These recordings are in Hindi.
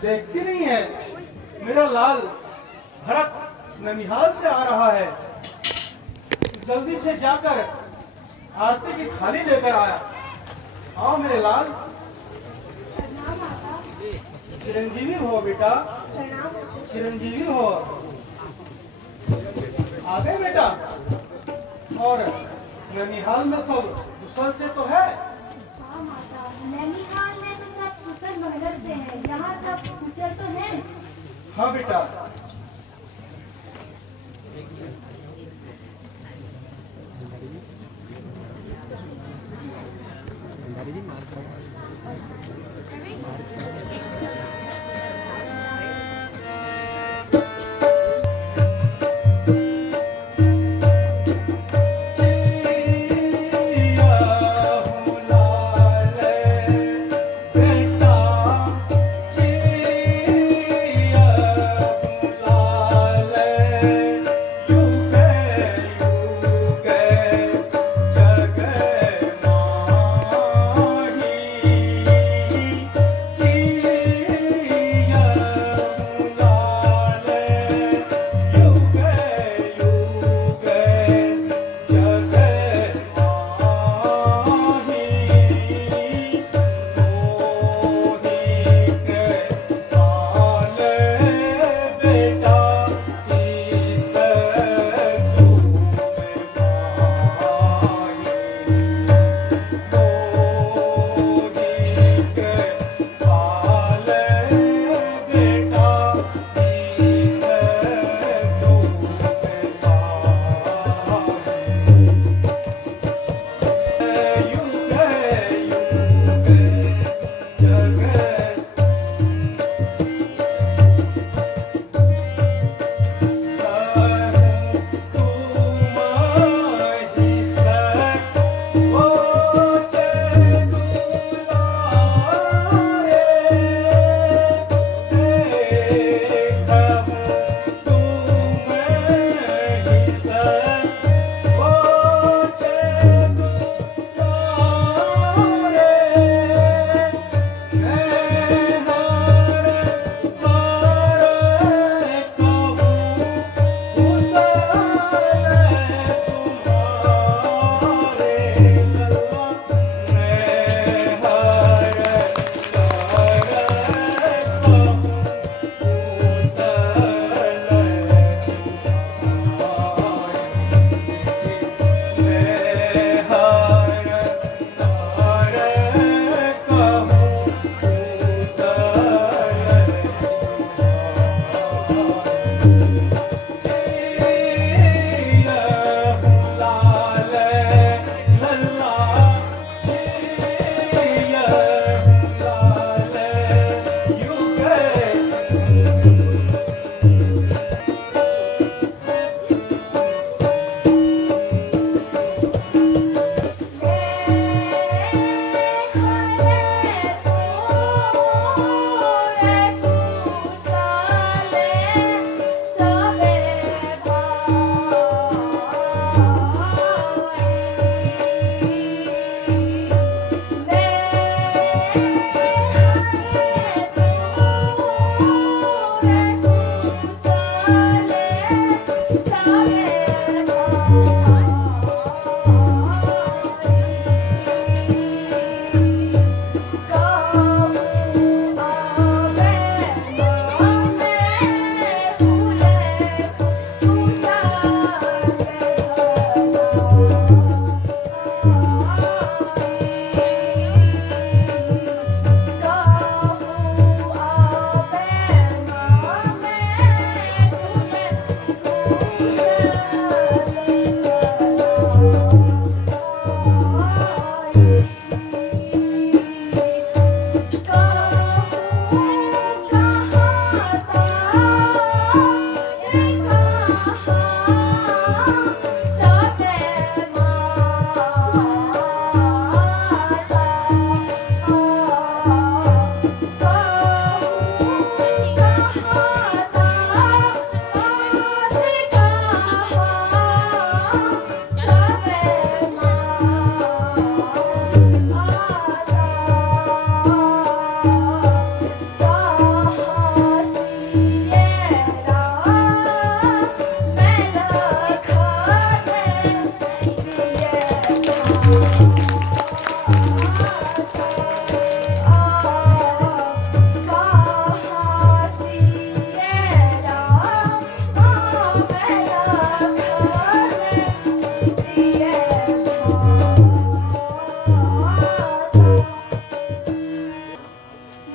देखती नहीं है मेरा लाल भरत ननिहाल से आ रहा है। जल्दी से जाकर आरती की थाली लेकर आया। आओ मेरे लाल। प्रणाम माता। चिरंजीवी हो बेटा, प्रणाम। चिरंजीवी हो। आ गए बेटा। और ननिहाल में सब कुशल से तो है? हाँ माता, नैनीहाल में तो सब कुशल मंगल से है। यहाँ सब कुशल तो है। हाँ बेटा।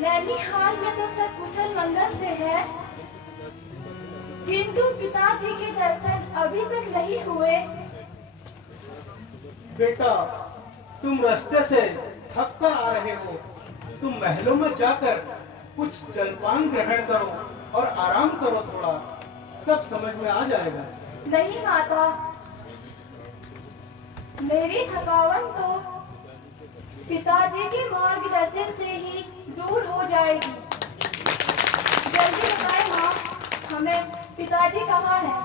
नैनीहाल में तो सब कुशल मंगल से है, किंतु पिताजी के दर्शन अभी तक नहीं हुए। बेटा, तुम रास्ते से थक कर आ रहे हो। तुम महलों में जाकर कुछ जलपान ग्रहण करो और आराम करो थोड़ा, सब समझ में आ जाएगा। नहीं माता, मेरी थकावट तो पिताजी के मार्गदर्शन से ही दूर हो जाएगी। जल्दी बताएं माँ, हमें पिताजी कहाँ हैं?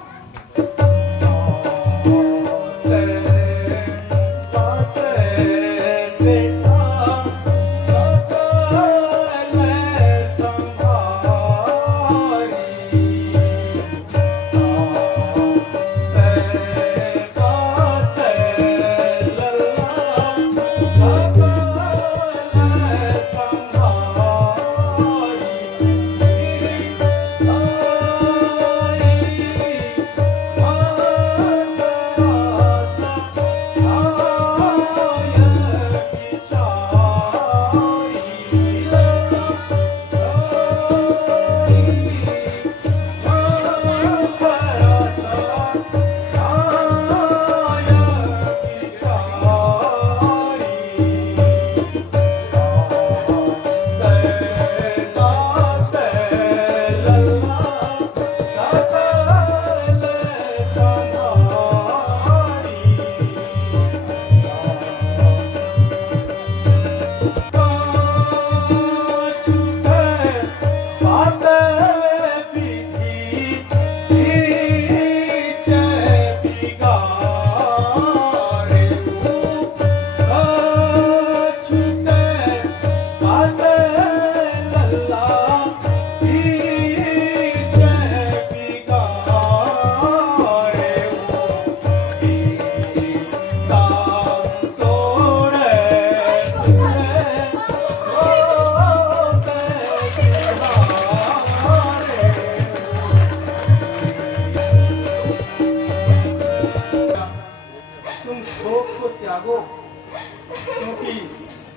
क्योंकि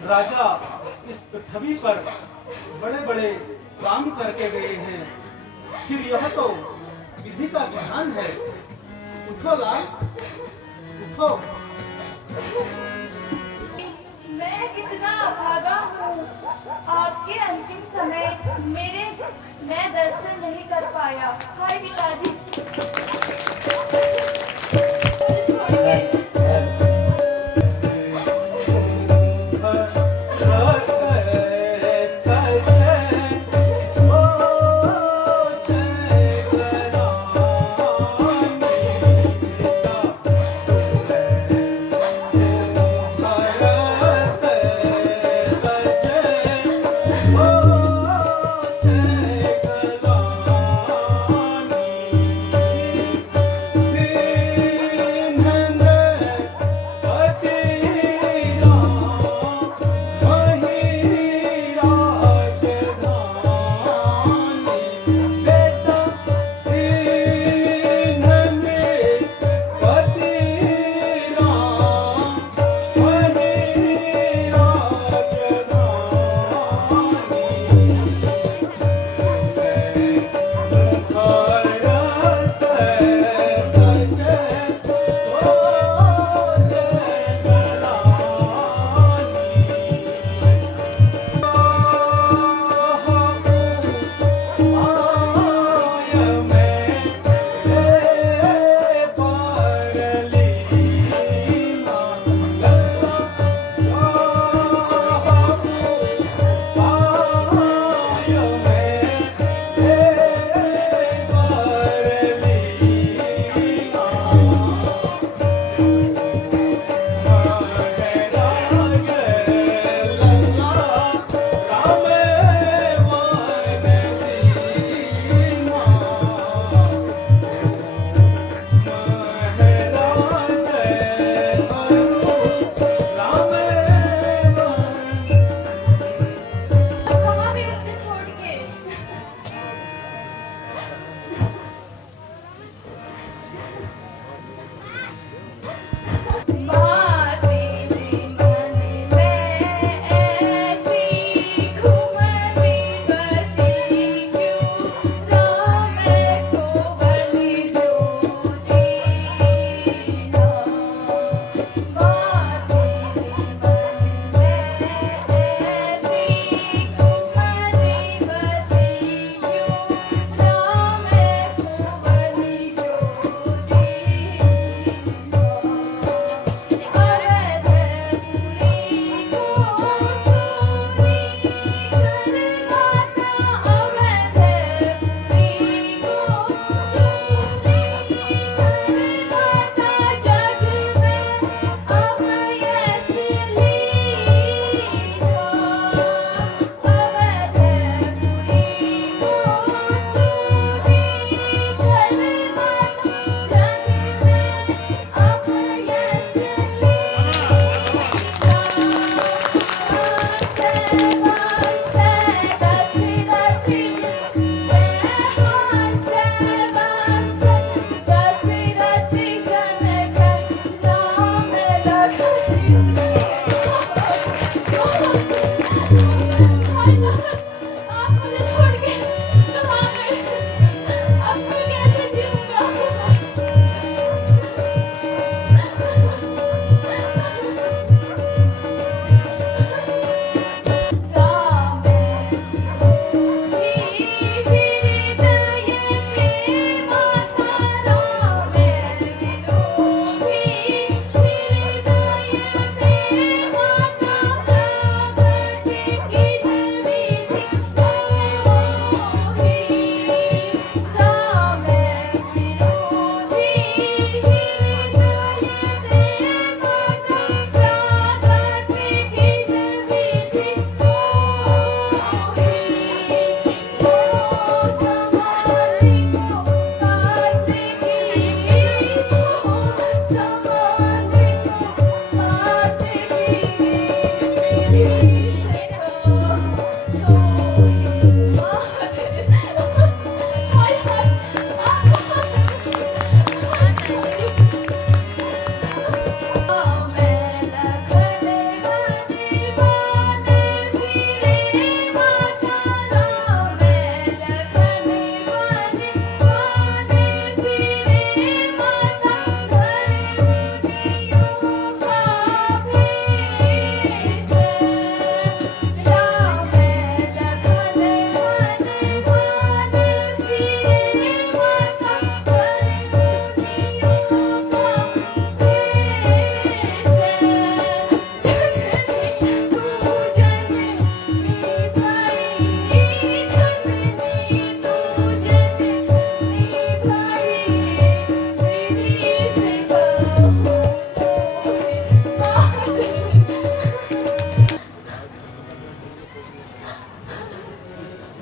राजा इस पृथ्वी पर बड़े बड़े काम करके गए हैं, फिर यह तो विधि का विधान है। उठो लाल, उठो। मैं कितना अभागा हूँ, आपके अंतिम समय मैं दर्शन नहीं कर पाया। हाय पिताजी,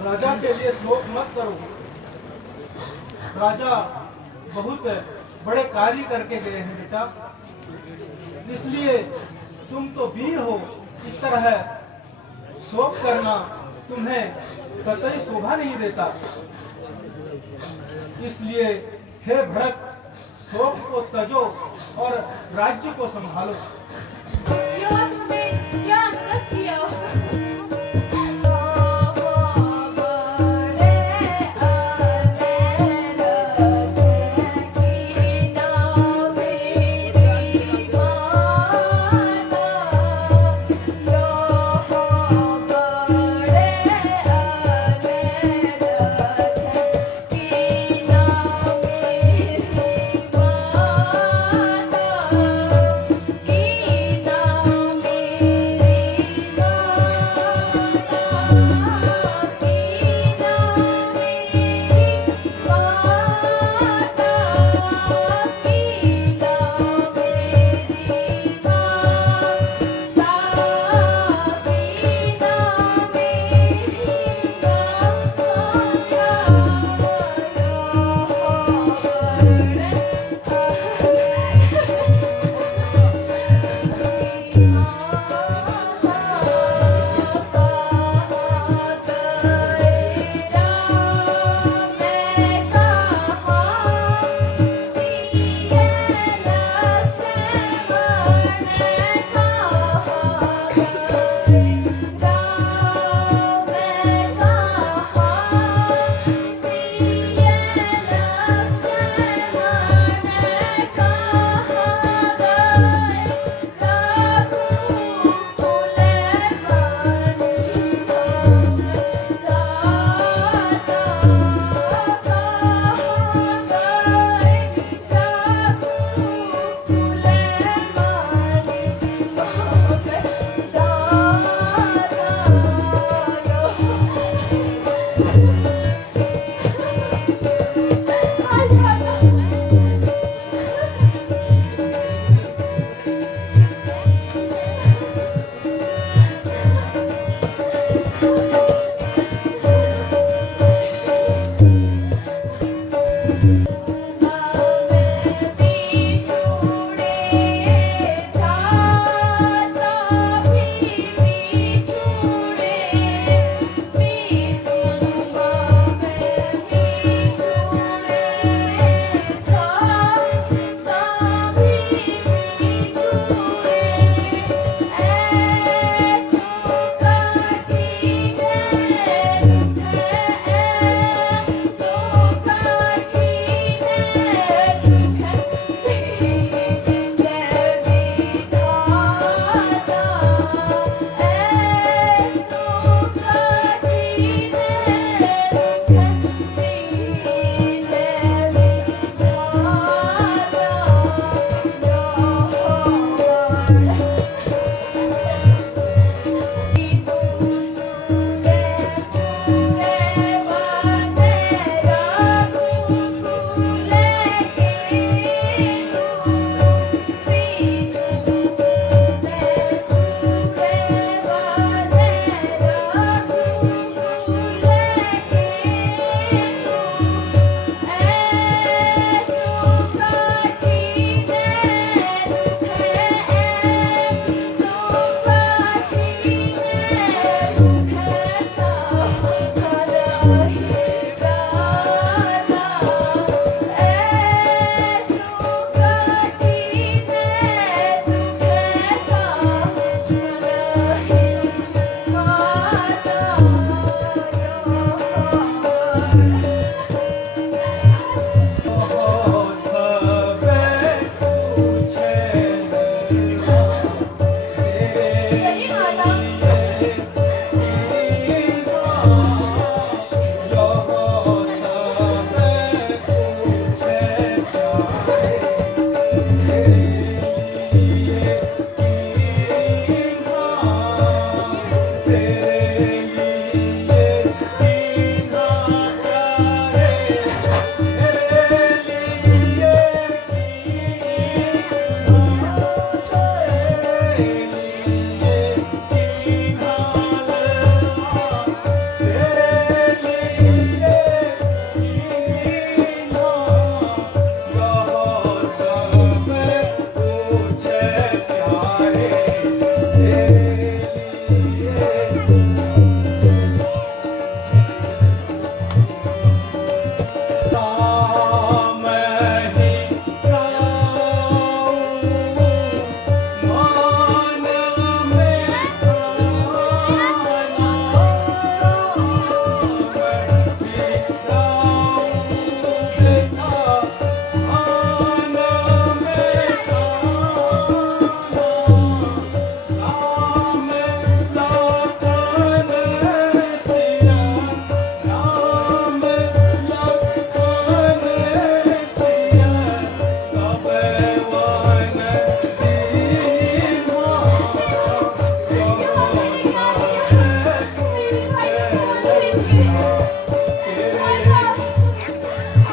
राजा के लिए शोक मत करो। राजा बहुत बड़े कार्य करके गए हैं बेटा, इसलिए तुम तो वीर हो, इस तरह शोक करना तुम्हें कतई शोभा नहीं देता। इसलिए हे भरत, शोक को तजो और राज्य को संभालो। यहाँ तुमने क्या अनर्थ किया? की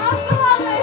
आप कहाँ गए?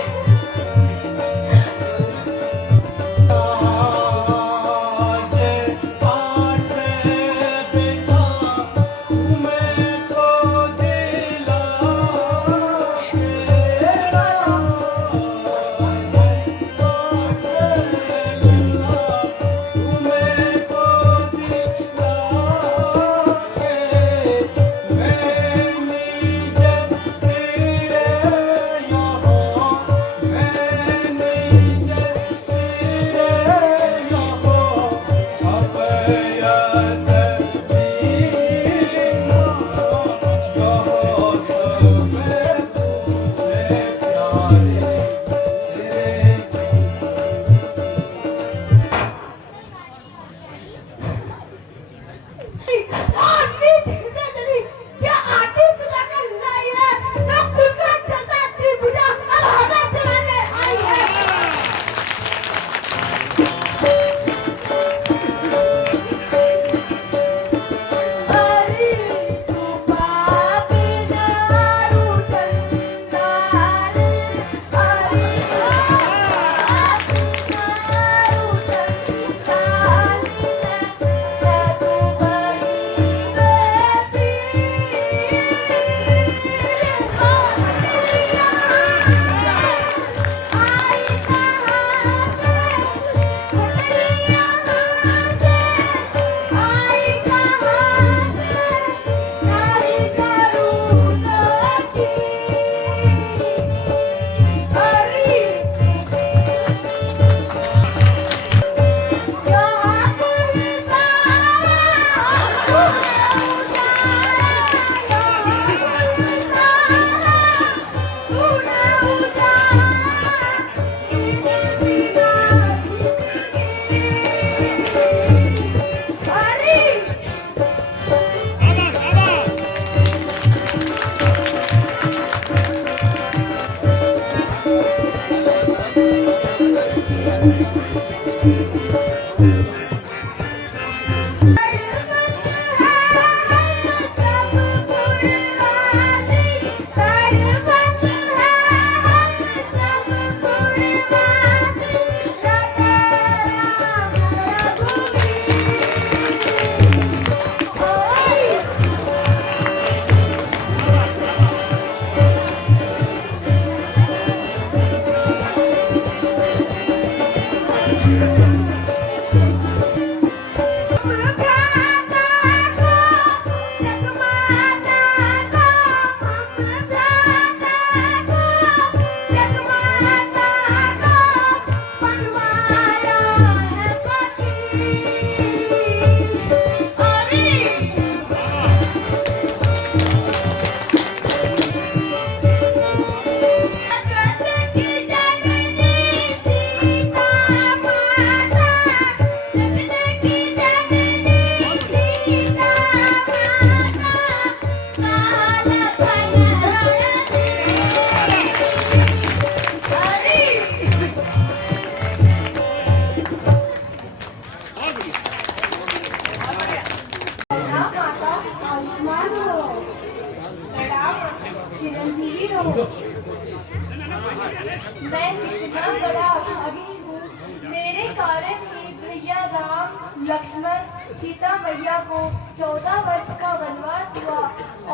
मैं कितना बड़ा अभागी हूँ। मेरे कारण ही भैया राम लक्ष्मण सीता मैया को 14 वर्ष का वनवास हुआ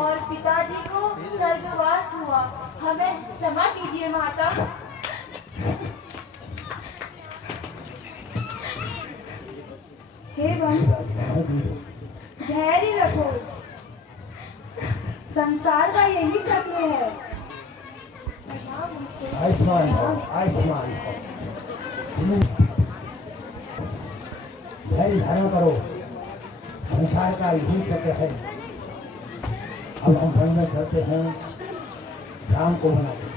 और पिताजी को स्वर्गवास हुआ। हमें क्षमा कीजिए माता। हे बंधु, धैर्य रखो। संसार का यही चक्र है। आयुष्मान हो, आयुष्मान हो। धैर्य धारण करो, संसार का यही चक्र है। अब हम वन में चलते हैं, राम को मनाते हैं।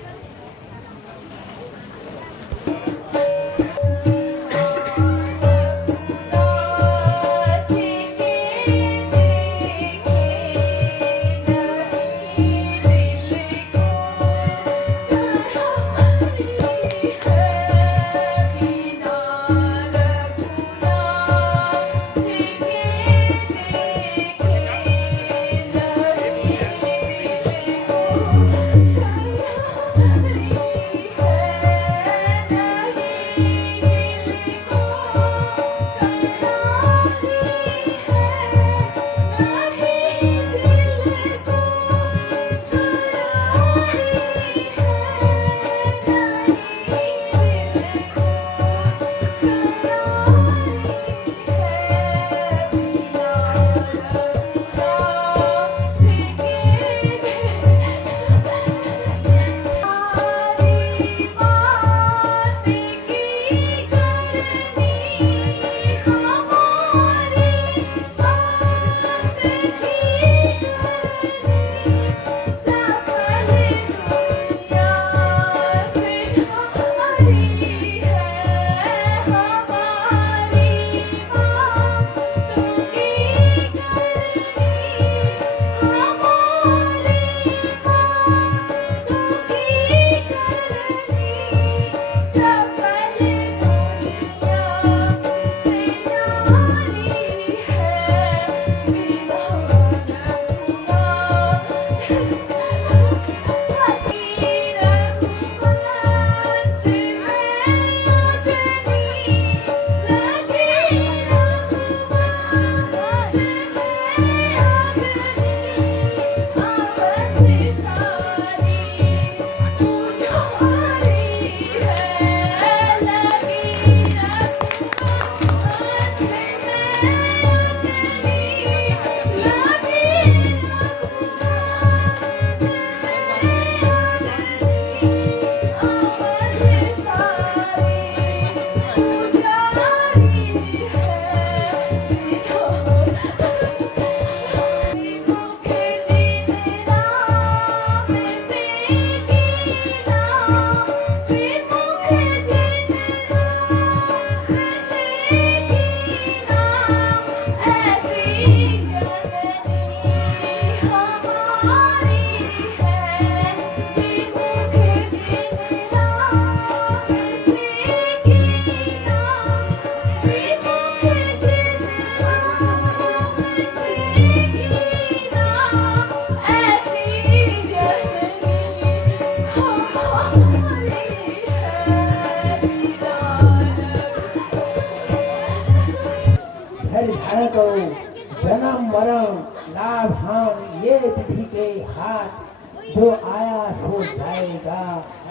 खाट जो आया सो जाएगा,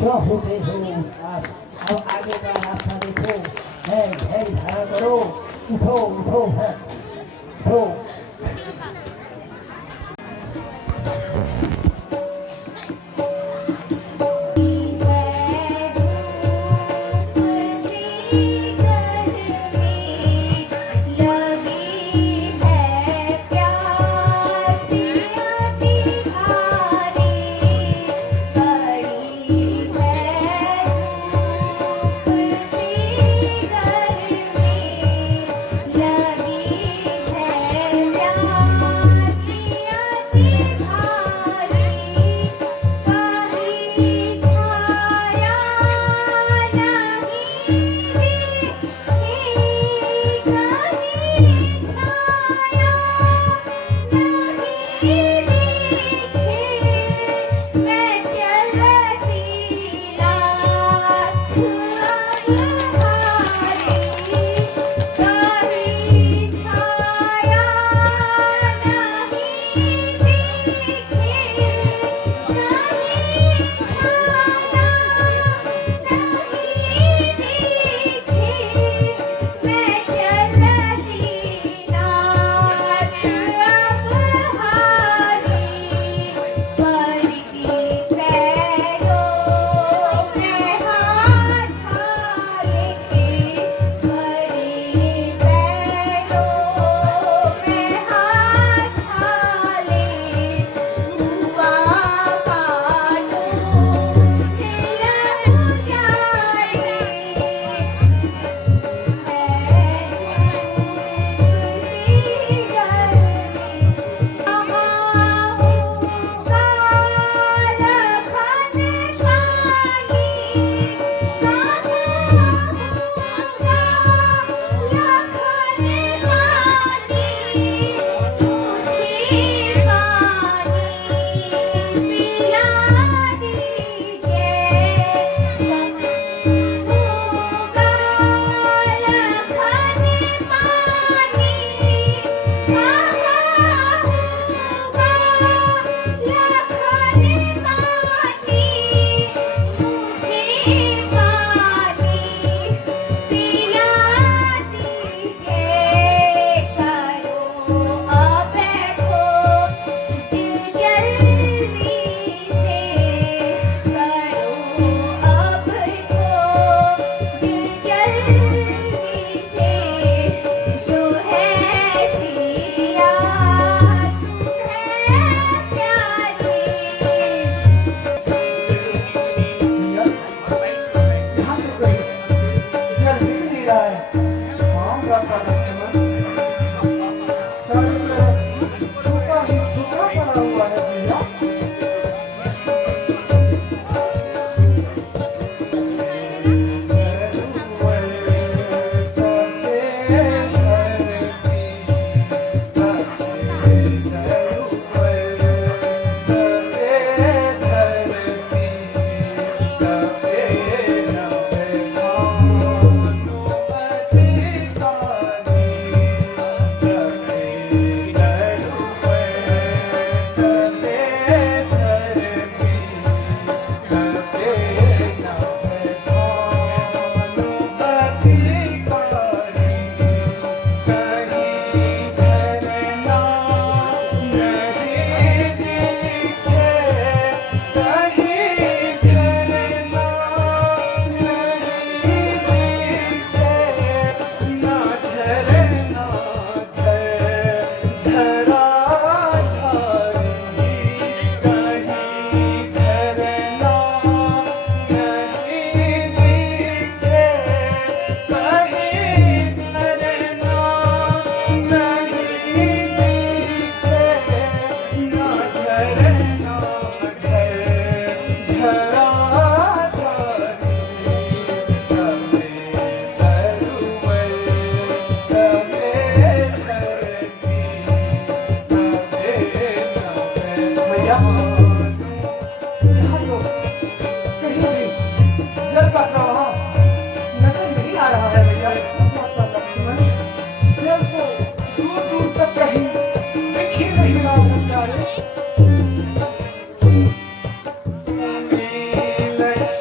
जो होते हो उदास। अब आगे का रास्ता देखो, है धैर्य धारण करो, उठो उठो है उठो। लगी है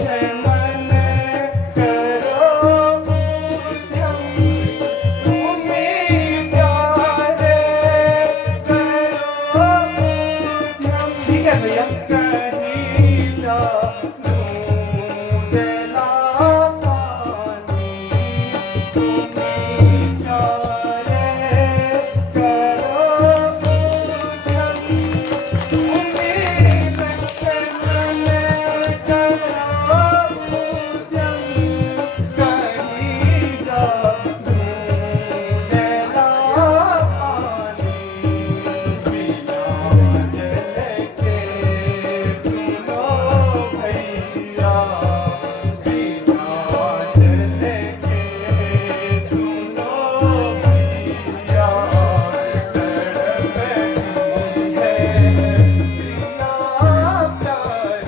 लक्ष्मण करो उद्यम, तुम्हें प्यारे करो उद्यम। ठीक है भैया। कहीं जा दूध ला पानी, तुम्हें प्यारे करो उद्यम, तुम्हें लक्ष्मण करो उद्यम। कहीं जा दूध ला पानी, बिना जल के सुनो भैया, बिना जल के सुनो भैया, तड़प रही है सिया प्यारी।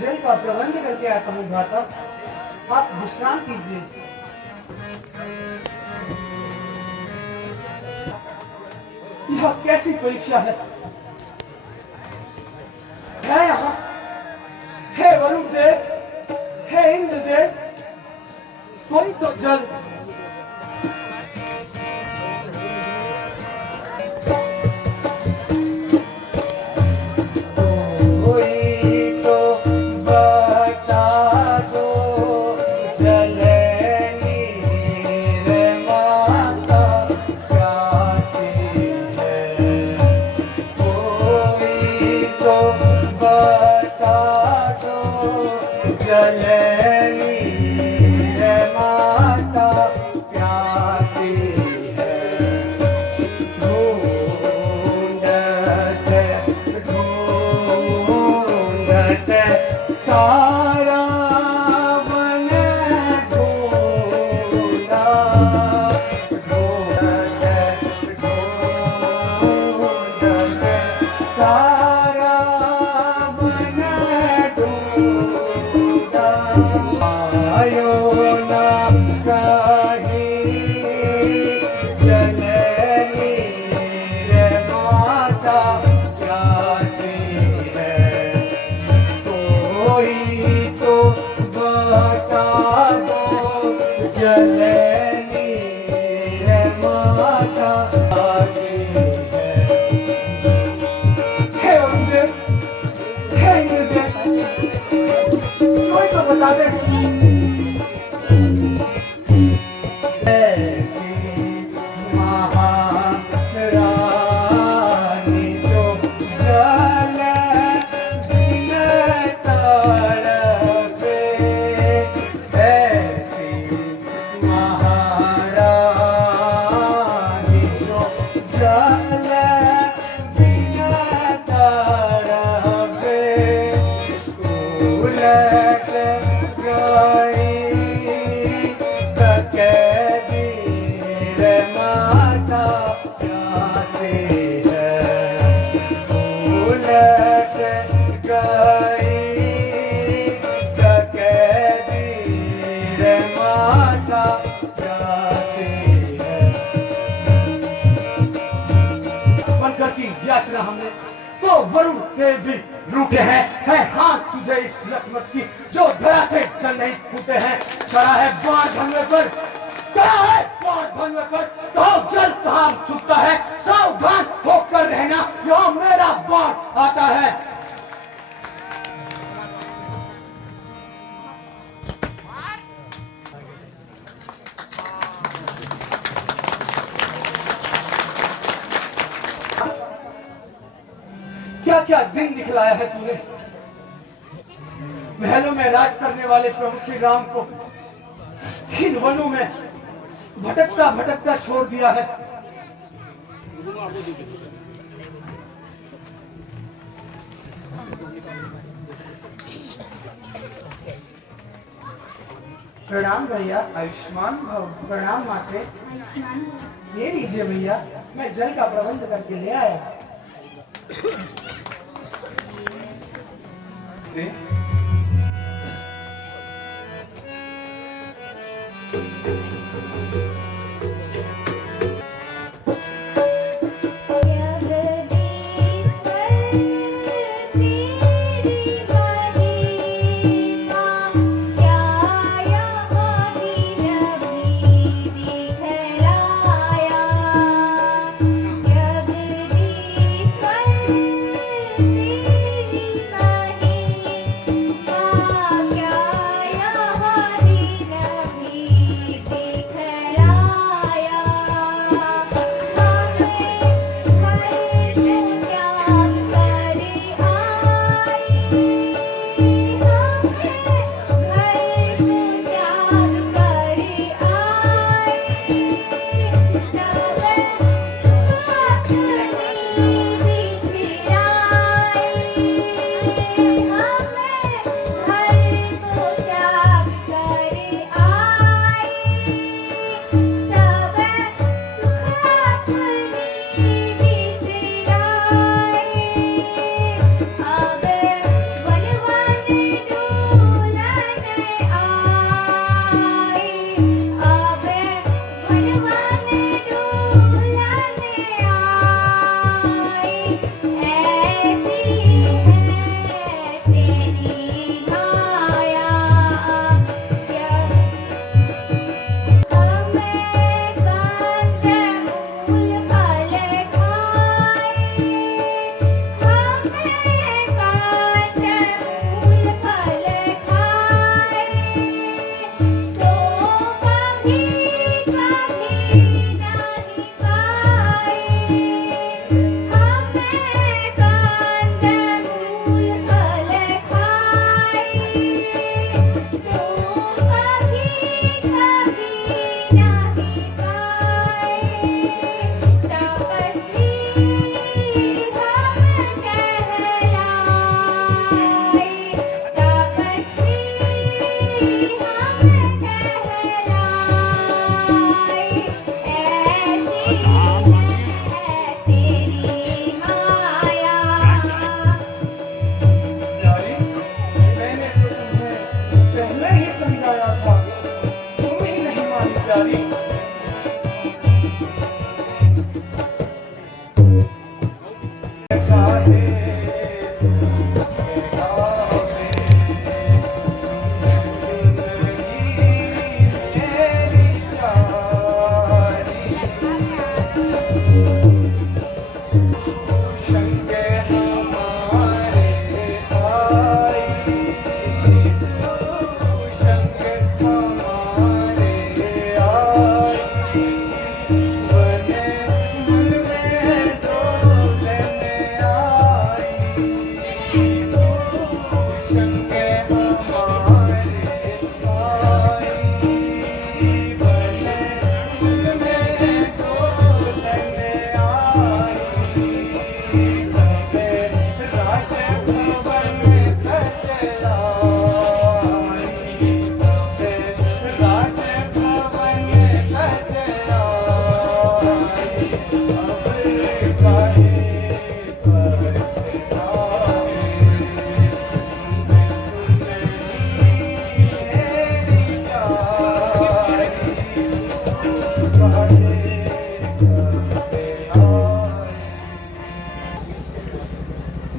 जेल का प्रबंध करके आता हूँ भ्राता, आप विश्राम कीजिए। यह कैसी परीक्षा है यहाँ? हे वरुण देव, हे इंद्र देव, कोई तो जल। कोई तो बता दो जलनी रे माता प्यासी है। कोई तो बता दो जलनी रे माता प्यासी है। ढूंढते सारा वन ढूंढा, ढूंढते सारा वन ढूंढा। आयो ना कहीं जलनी रे माता प्यासी है। कोई तो बता दो जलनी रे माता प्यासी है। हे वरुण, हे इंद्र, कोई तो बता दे। ऐसी महारानी जो जल बिन तड़पे, ऐसी महारानी जो जल बिन तड़पे, उलट गई कबीर माता प्यासी है। उलट गई कबीर माता प्यासी है। बनकर की याचना हमने तो वरुण देव भी रूठे हैं। है हाथ तुझे इस लक्ष्मण की जो धरा से जल नहीं फूटे हैं। चढ़ा है बाण धनुष पर, चढ़ा है बाण धनुष पर, कहाँ जल कहाँ छुपता है। सावधान होकर रहना, यह मेरा बाण आता है। क्या क्या दिन दिखलाया है तूने। महलों में राज करने वाले प्रभु श्री राम को इन वनों में भटकता भटकता छोड़ दिया है। प्रणाम भैया। आयुष्मान भव। प्रणाम माते। ये लीजिए भैया, मैं जल का प्रबंध करके ले आया। जगदीश्वर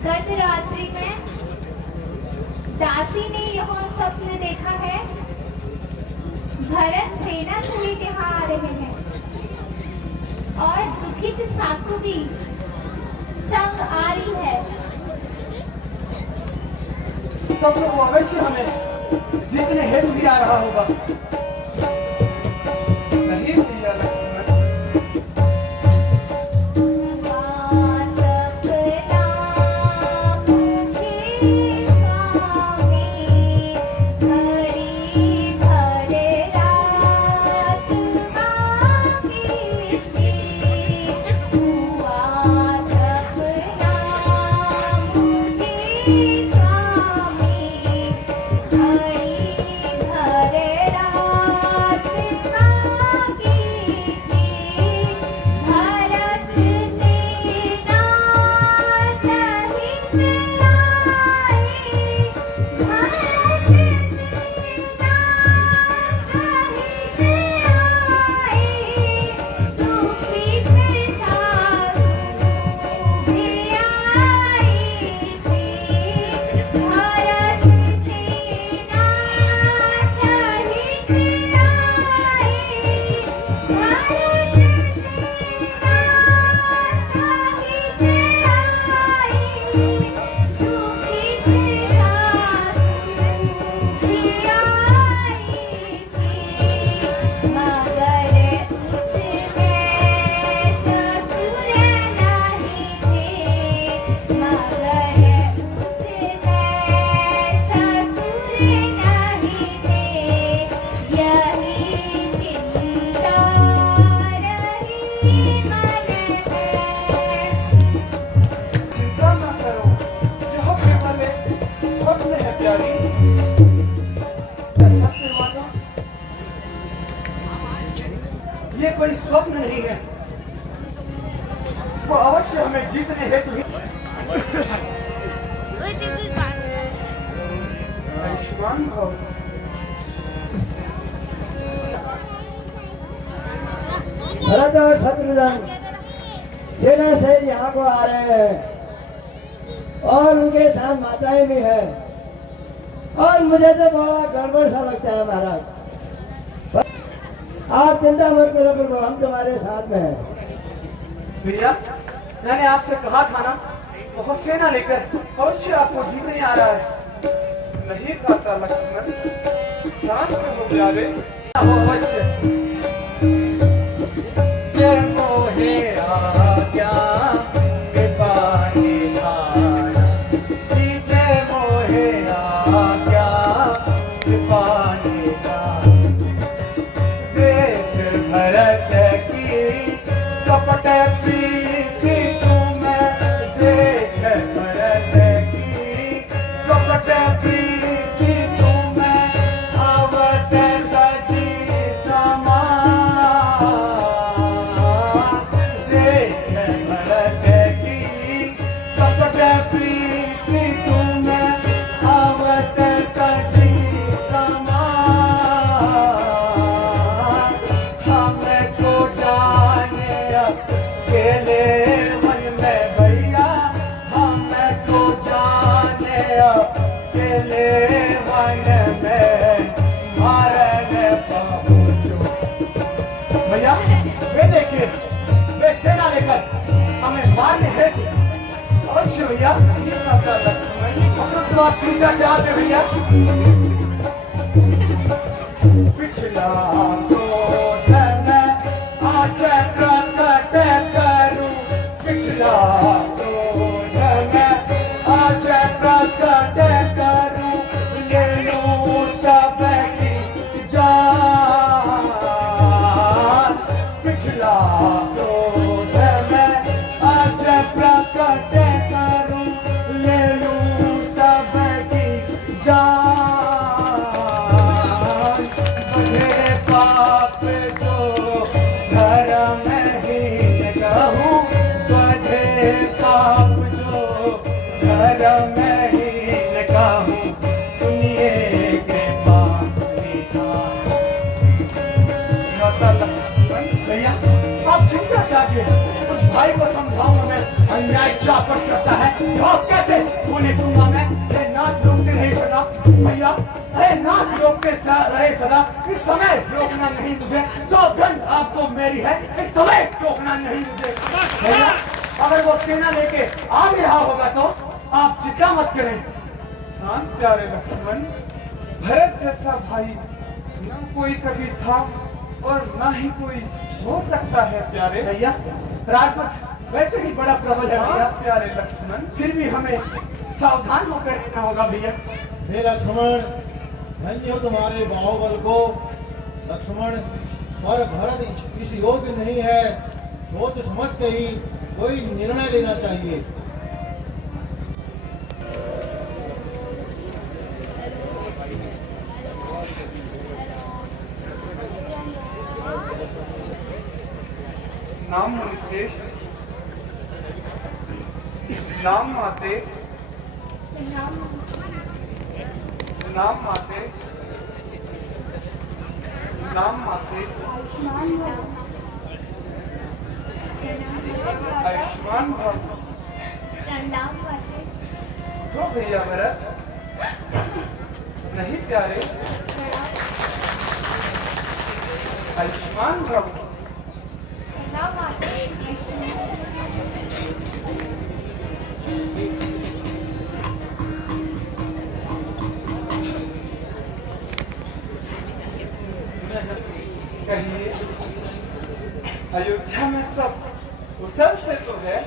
गत रात्रि में दासी ने यह स्वप्न देखा है। भरत सेना सहित यहाँ आ रहे हैं और दुखित सासू भी संग आ रही है। तब तो वो अवश्य हमें जीतने हेतु भी आ रहा होगा। नहीं भैया लक्ष्मण, ये कोई स्वप्न नहीं है, वो अवश्य हमें जीतने हेतु ही। आयुष्मान भव। भरत और शत्रुघ्न सेना से यहाँ को आ रहे हैं और उनके साथ माताएं भी है और मुझे तो बड़ा गड़बड़ सा लगता है महाराज। आप चिंता मत करो प्रभु, हम तुम्हारे साथ में हैं। भैया मैंने आपसे कहा था ना, बहुत सेना लेकर अवश्य आपको जीतने आ रहा है। नहीं खाता लक्ष्मण, शांत रहो प्यारे, वो अवश्य। मोहे आज्ञा कृपा निधान, कीजिए मोहे आज्ञा कृपा निधान। देख भरत की कपट प्रीति तुम्हें, देख भरत की कपट प्रीति तुम्हें, आवत सजी समान। देख भरत की कपट प्रीति तुम्हें, आवत सजी समान। हमको जाने अकेले मन में भैया, हमको जाने अकेले मन में मारन पहुँचो। भैया वे देखिए, वे सेना लेकर हमें मारने हेतु अवश्य भैया। नहीं करता लक्ष्मण, हम तो आप चिंता चाहते भैया। पिछला क्रोध में आज प्रकट करूं, पिछला क्रोध में आज प्रकट करूं, ले लूं सबकी जान। पिछला क्रोध में आज प्रकट करूं, ले लूं सबकी जान। मेरे पाप जो धर्महीन कहूँ, बधे पाप जो धर्महीन कहूँ, सुनिए कृपा निधान। भैया आप चिंता क्या, उस भाई को समझाओ हमें, अन्याय जा पर चलता है, तो कैसे बोले दूंगा मैं? अरे नाच रोकते रहे सदा भैया, अरे नाच रोकते रहे सदा, इस समय रोकना नहीं मुझे, सौगंध आपको मेरी है, इस समय रोकना नहीं मुझे भैया। अगर वो सेना लेके आ भी रहा होगा तो आप चिंता मत करें। शांत प्यारे लक्ष्मण, भरत जैसा भाई ना कोई कभी था और ना ही कोई हो सकता है प्यारे भैया। राजपथ वैसे ही बड़ा प्रबल है भैया प्यारे लक्ष्मण, फिर भी हमें सावधान होकर रहना होगा भैया। हे लक्ष्मण, धन्य हो तुम्हारे बाहुबल को लक्ष्मण, पर भरत इस योग्य नहीं है, सोच समझ कर ही कोई निर्णय लेना चाहिए। नाम मुनिश्रेष्ठ, नाम माते, नाम माते, नाम माते, आयुष्मान भव। उठो भैया भरत, नहीं प्यारे, आयुष्मान भव। कहिए, अयोध्या में सब कुशल से तो है?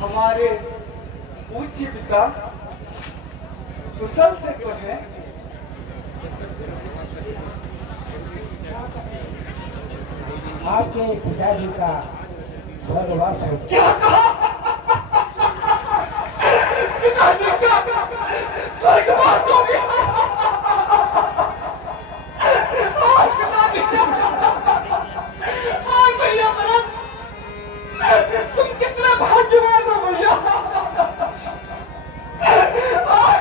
हमारे पूज्य पिता कुशल से तो है? आपके पिताजी का स्वर्गवास हो। क्या कहा? पिताजी का स्वर्गवास हो गया? भैया भरत, तुम कितने भाग्यवान हो भैया।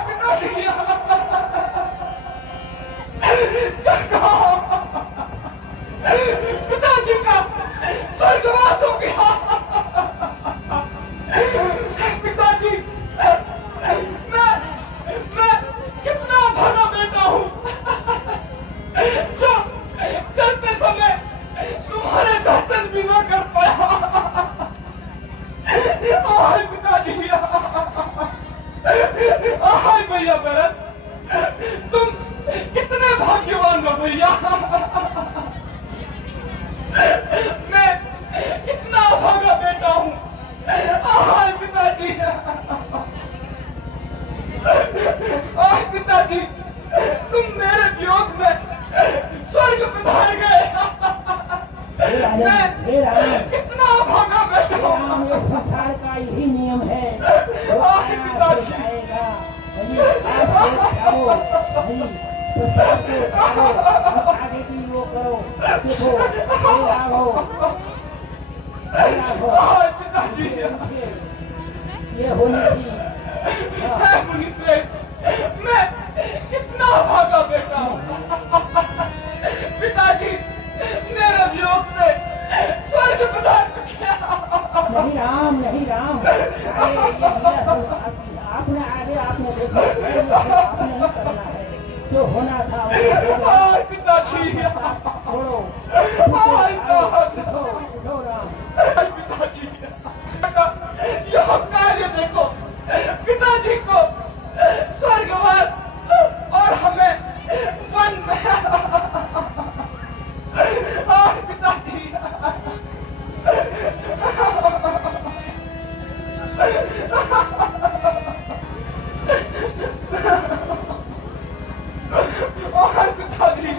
पिताजी पिताजी का स्वर्गवास हो गया। पिताजी, मैं कितना भागा बेटा हूँ जो चलते समय तुम्हारे दर्शन भी ना कर पाया। आय पिताजी, आय भैया भरत, तुम कितने भाग्यवान हो भैया। मैं कितना भागा बेटा हूँ। आय पिताजी, आय पिताजी, तुम मेरे वियोग में स्वर्ग पधार गए। मैं कितना भागा बेटा हूँ। ये संसार का यही नियम है। आय पिताजी, आएगा आप जाओ, प्रस्ताव को करो, आगे की वो करो, देखो आय पिताजी, ये होनी थी। है मुनिश्रेष्ठ, मैं कितना भागा बेटा हूँ। पिताजी मेरे वियोग से स्वर्ग पधार चुके हैं। नहीं राम, नहीं राम, अरे ये लीला सब आपने आगे आपने देखा, आपने नहीं करना है, जो होना था वो पिताजी, छोड़ो, उठो राम। पिताजी, यह कार्य देखो, पिताजी को स्वर्गवास और हमें वन में। पिताजी, पिताजी,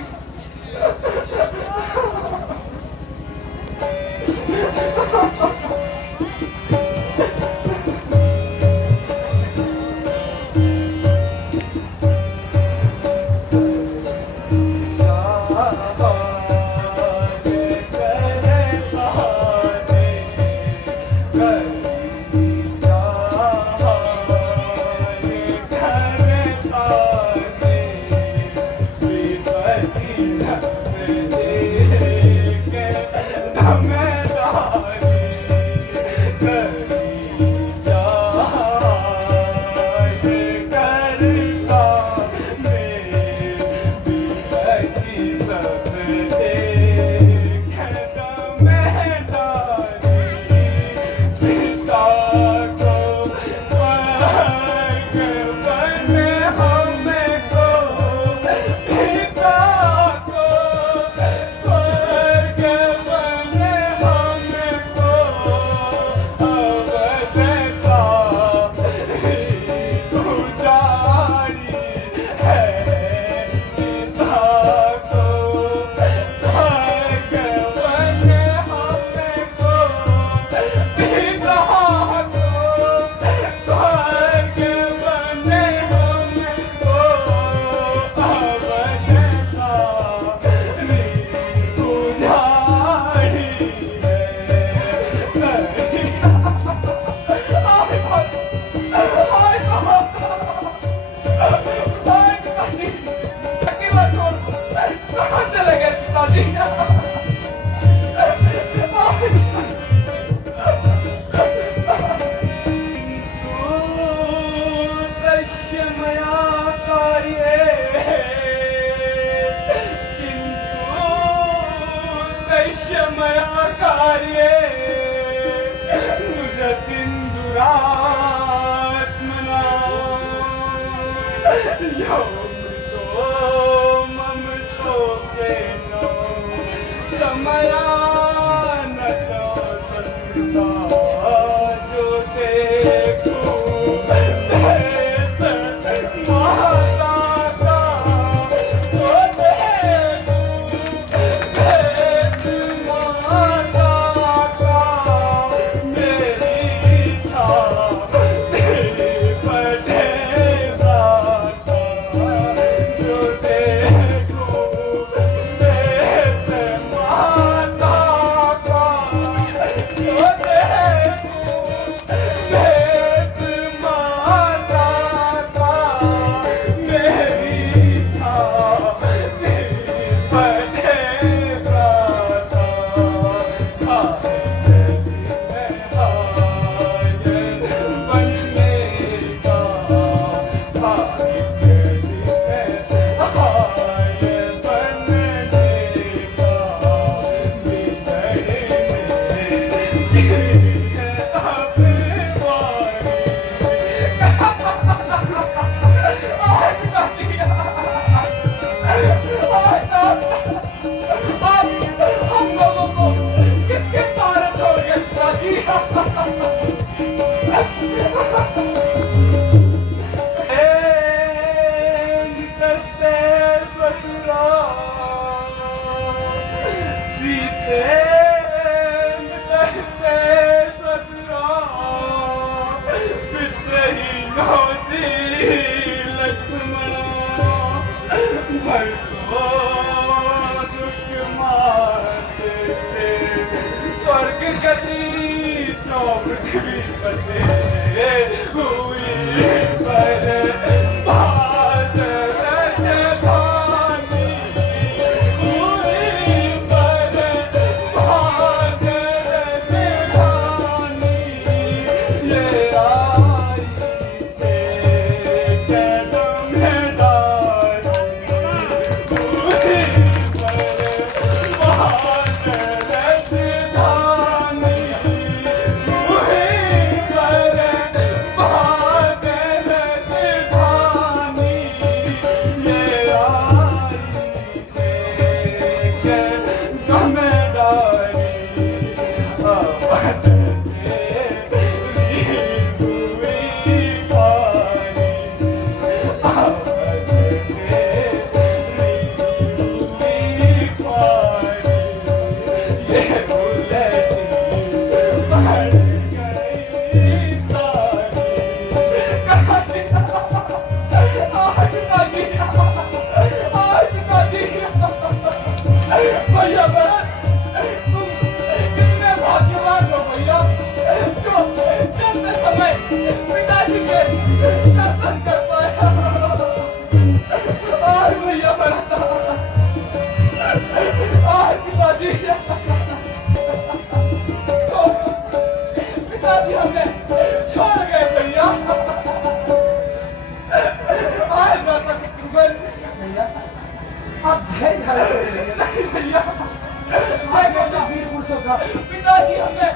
पिताजी हमें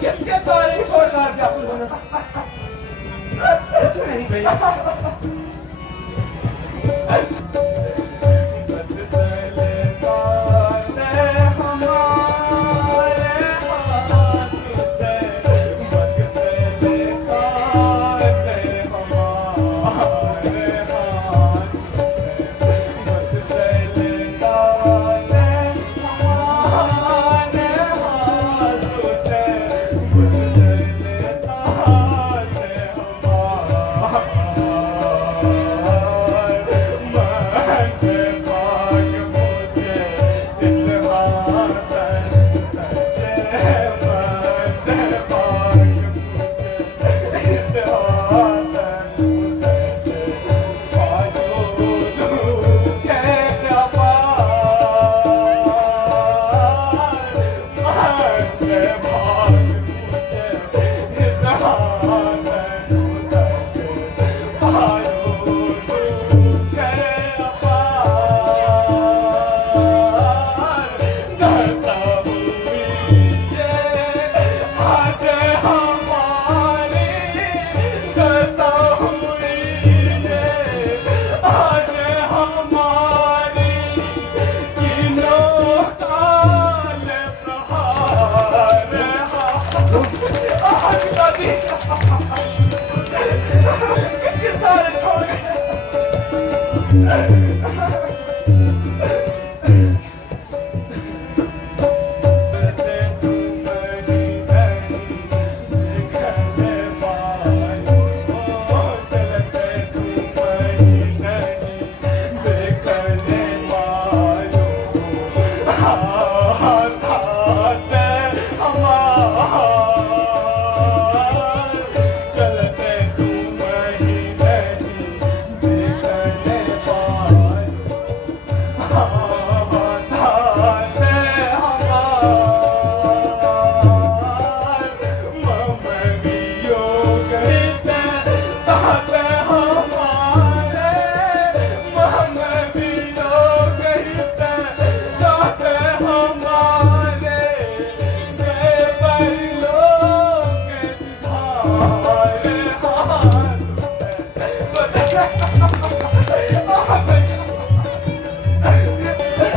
किसके सहारे छोड़कर व्याकुल होना कुछ नहीं भैया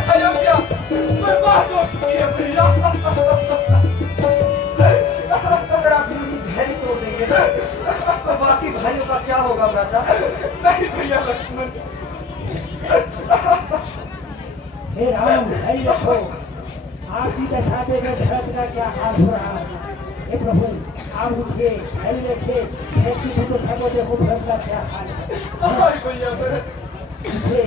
अयोध्या बर्बाद हो चुकी है भैया। अगर आप यूं धैर्य तोड़ देंगे ना तो बाकी भाइयों का क्या होगा भ्राता? नहीं भैया लक्ष्मण, हे राम धैर्य रखो। आप ही दशा देकर भरत का क्या हाल हो रहा है। हे प्रभु आप उठिए, धैर्य रखिए। ऐसी दुर्दशा को देखो, भरत का क्या हाल है। हमारी भैया भरत उठिए।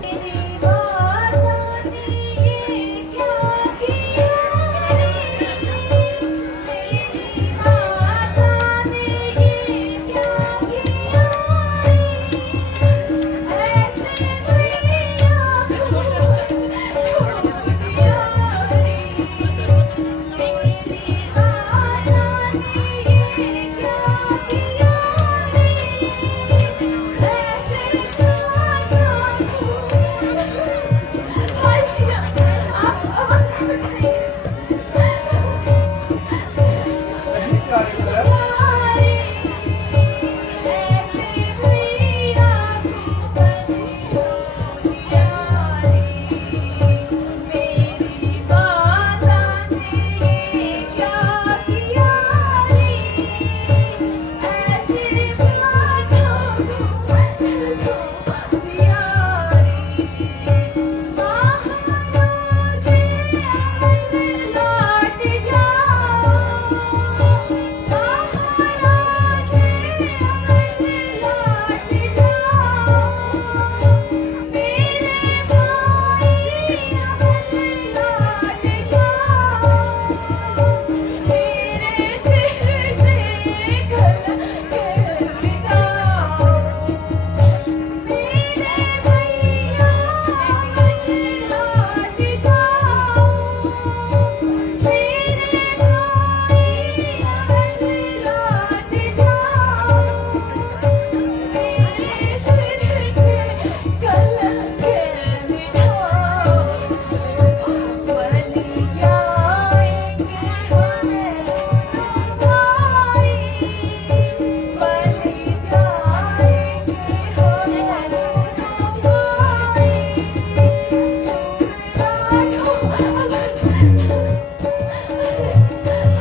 मेरी माता ने ये क्या किया रे? मेरी माता ने ये क्या किया रे? ऐसे भैया को छोड़ दिया रे। मेरी माता ने ये क्या किया रे? ऐसे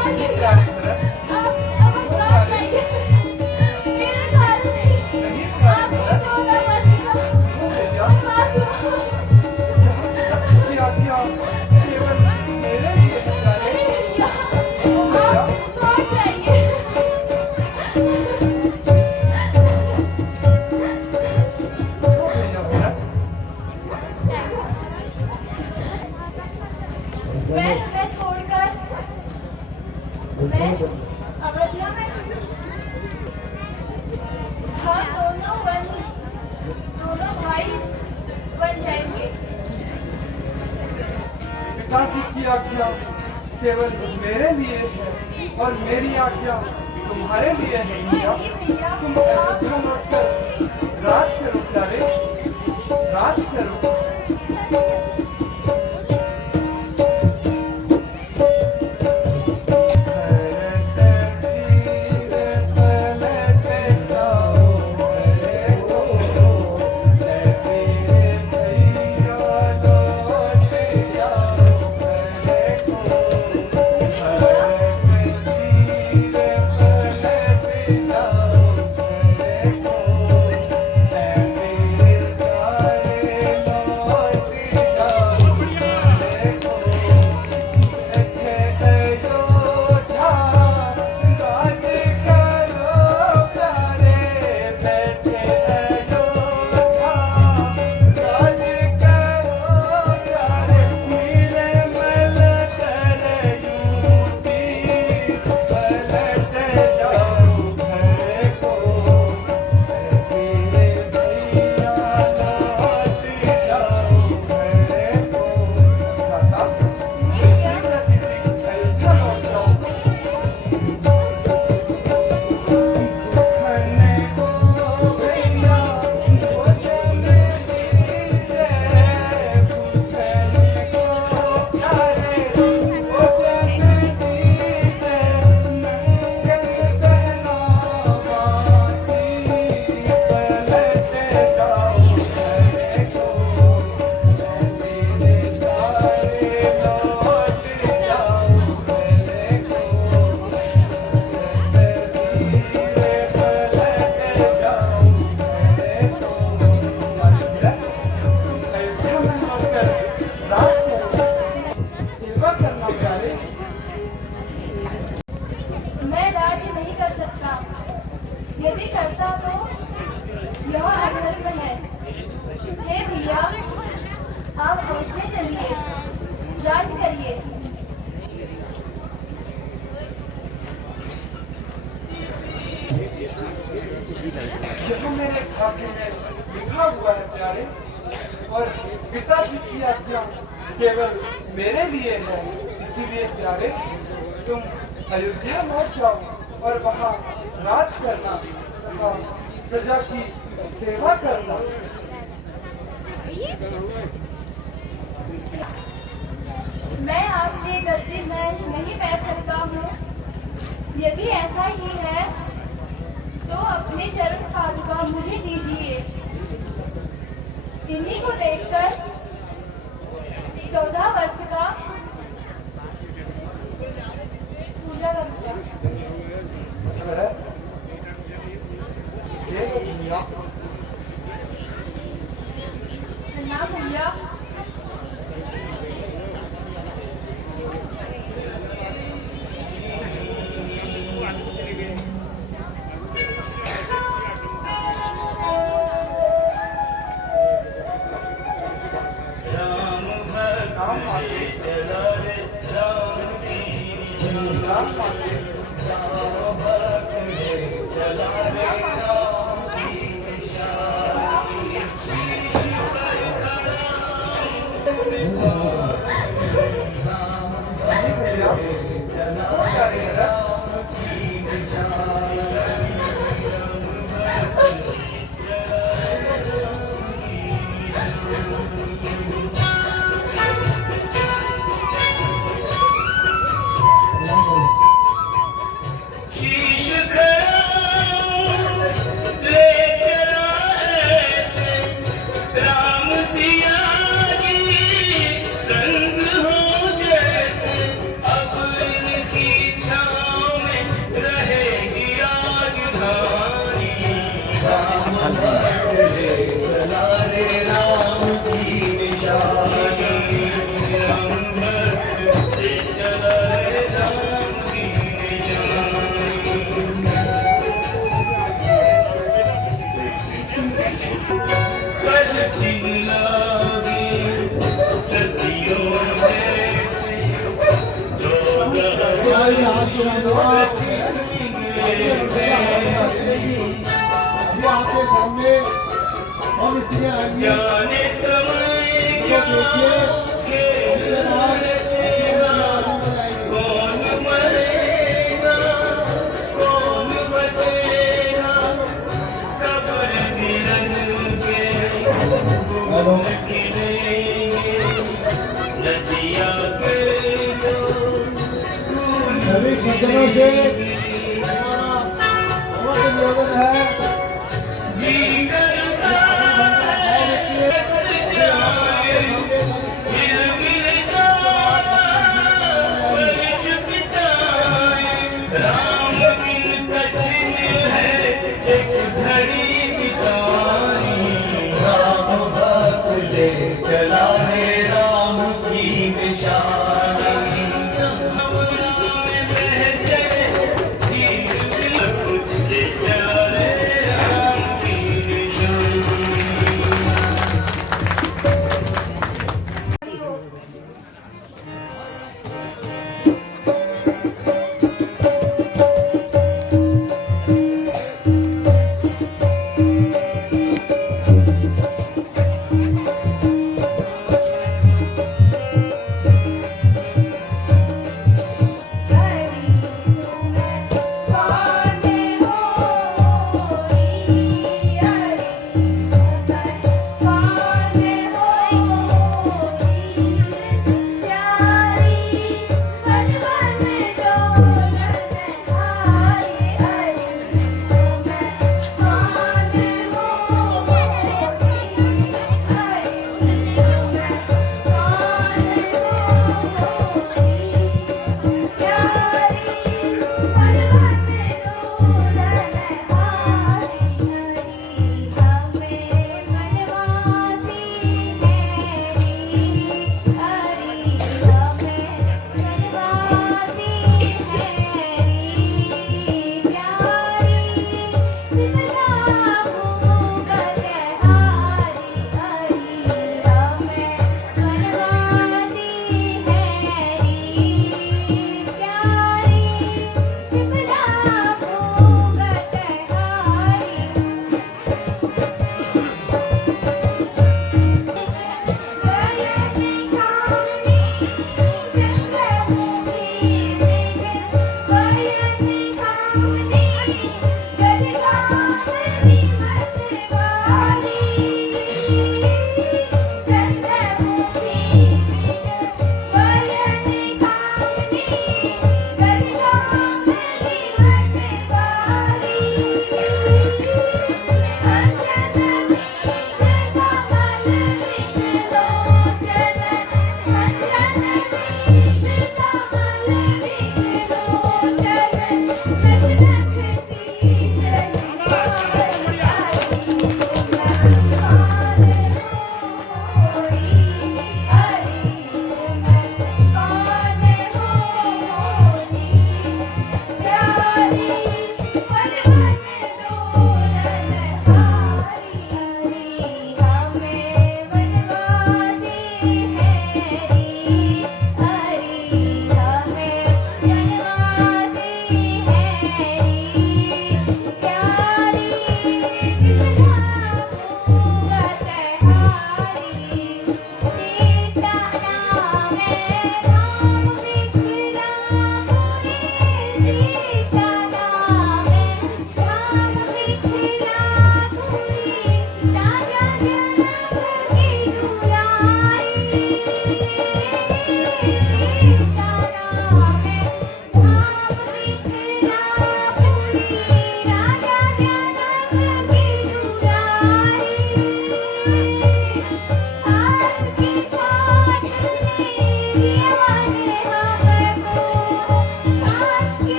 नहीं प्यारे भरत, मैं छोड़कर मैं अवधिया में हम दोनों भाई बन जाएंगे। पिताजी की आज्ञा केवल मेरे लिए है और मेरी आज्ञा तुम्हारे लिए है भैया। नहीं भैया, तुम अयोध्या लौटकर राज करो प्यारे, राज करो। यहाँ मेरे खाते में लिखा हुआ है प्यारे, और पिताजी की आज्ञा केवल मेरे लिए है। इसीलिए प्यारे तुम अयोध्या लौट जाओ और वहाँ राज करना तथा प्रजा की सेवा करना। मैं आपकी गलती में नहीं बैठ सकता हूँ। यदि ऐसा ही है तो अपने चरण पादुका मुझे दीजिए। इन्हीं को देखकर 14 वर्ष का पूजा करूँगा। प्रणाम भैया। अभी आपके सामने हम स्त्रियां आएंगी, उनको देखिए, उसके बाद सभी सज्जनों से हमारा समस्त निवेदन है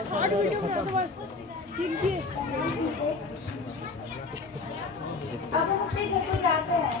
शॉर्ट वीडियो बना दो बस। अब हम अपने घर को जाते हैं।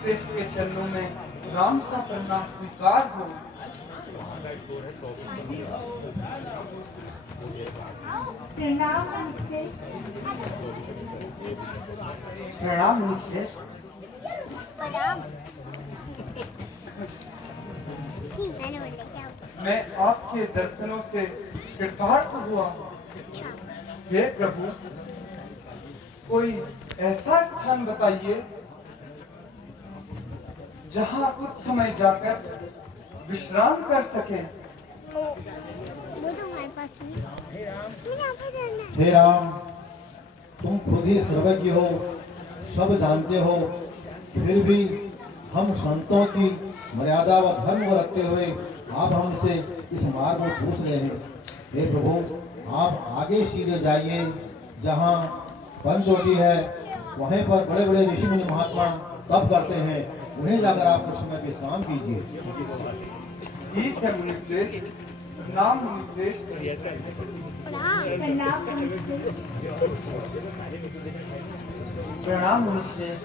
श्रेष्ठ के चरणों में राम का प्रणाम स्वीकार हो। प्रणाम मुनिश्रेष्ठ। प्रणाम मुनिश्रेष्ठ। मैं आपके दर्शनों से कृतार्थ हुआ। हे प्रभु, कोई ऐसा स्थान बताइए जहां कुछ समय जाकर विश्राम कर सकें। हे राम, तुम खुद ही सर्वज्ञ हो, सब जानते हो, फिर भी हम संतों की मर्यादा व धर्म को रखते हुए आप हमसे इस मार्ग में पूछ रहे हैं। हे प्रभु, आप आगे सीधे जाइए, जहाँ पंचवटी है वहीं पर बड़े बड़े ऋषि मुनि महात्मा तप करते हैं, उन्हें जाकर आप कुछ समय विश्राम कीजिए। ठीक है मुनिश्रेष्ठ। प्रणाम मुनिश्रेष्ठ। प्रणाम मुनिश्रेष्ठ। प्रणाम मुनिश्रेष्ठ।